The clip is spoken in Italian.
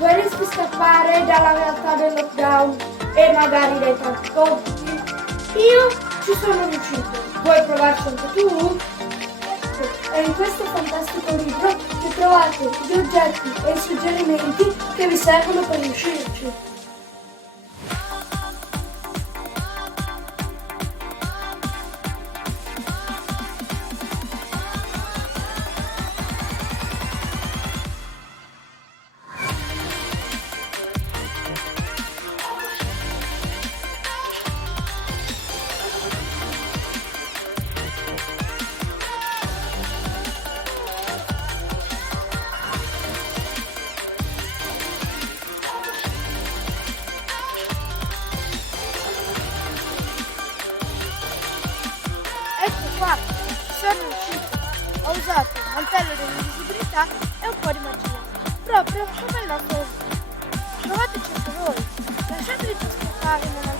Vorresti scappare dalla realtà del lockdown e magari dai tanti compiti? Io ci sono riuscito. Vuoi provarci anche tu? E in questo fantastico libro vi trovate gli oggetti e i suggerimenti che vi servono per riuscirci. Ecco qua, sono riuscito. Ho usato il mantello dell'invisibilità e un po' di magia, proprio come il nostro. Provateci anche voi. Lasciateci ascoltare nella